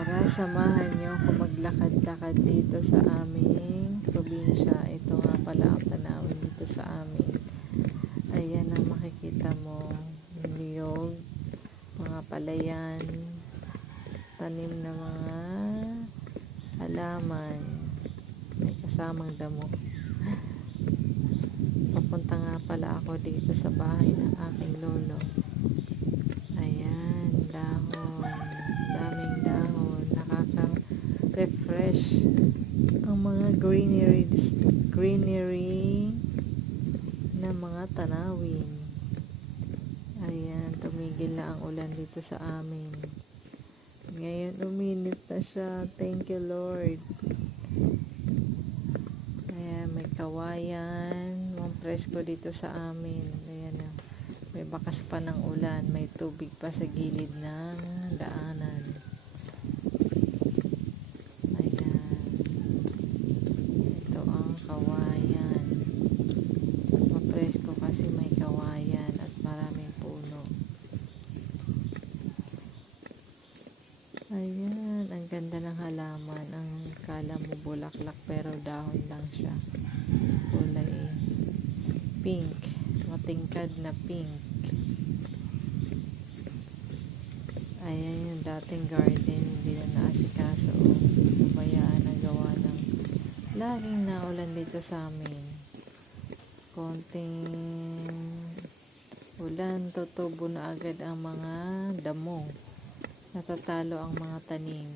Tara, samahan niyo ako maglakad-lakad dito sa aming probinsya. Ito nga pala ang tanawin dito sa amin. Ayan ang makikita mo, niyog, mga palayan, tanim na mga halaman, may kasamang damo. Papunta nga pala ako dito sa bahay ng aking lolo. Ayan, dahon, daming dahon, nakaka-refresh ang mga greenery na mga tanawin. Ayan, tumigil na ang ulan dito sa amin. Ngayon uminit na siya. Thank you, Lord. Ayan, may kawayan, mga presko dito sa amin. Ayan na. May bakas pa ng ulan, may tubig pa sa gilid ng daanan. Ayan. Ito ang kawayan. Mapresko kasi may kawayan at maraming puno. Ayan, ang ganda ng halaman. Ang kala mo bulaklak pero dahon lang siya. Kulay pink. Matingkad na pink. Ayan yung dating garden, hindi na naasikaso o nabayaan na gawa ng laging naulan dito sa amin. Konting ulan, tutubo na agad ang mga damo. Natatalo ang mga tanim.